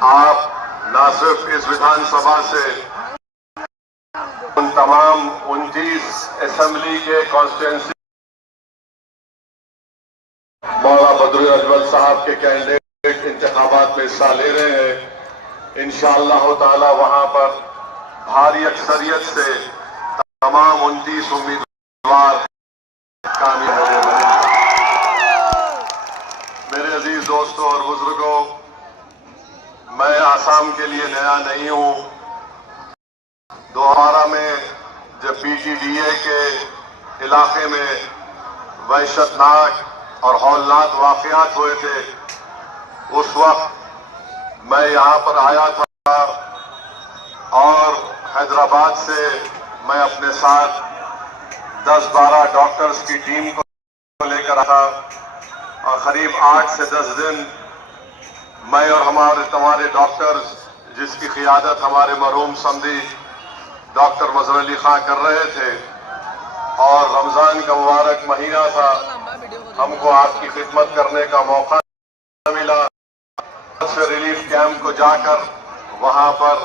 آپ نہ صرف اس विधान सभा से उन तमाम 29 असेंबली के कॉन्स्टिट्यूंसी मौला बदरुल अजमल साहब के कैंडिडेट इंतखाबात में हिस्सा ले रहे हैं। इंशाअल्लाह ताला वहां पर भारी अक्सरियत से तमाम 29 उम्मीदवार कामयाब होने वाले हैं। मेरे अजीज दोस्तों और बुजुर्गों, मैं आसाम के लिए नया नहीं हूं। 2012 में जब PTDA के इलाके में वहशतनाक और हौलनाक वाक़यात हुए थे, उस वक्त मैं यहाँ पर आया था और हैदराबाद से मैं अपने साथ 10-12 डॉक्टर्स की टीम को लेकर आया और करीब 8 से 10 दिन मैं और हमारे डॉक्टर्स, जिसकी क़ियादत हमारे मरहूम समदी डॉक्टर मज़हर अली खां कर रहे थे, और रमज़ान का मुबारक महीना था, हमको आपकी खिदमत करने का मौका मिला। से रिलीफ कैंप को जाकर वहां पर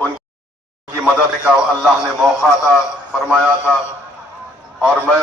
उनकी मदद का अल्लाह ने मौका था फरमाया था, और मैं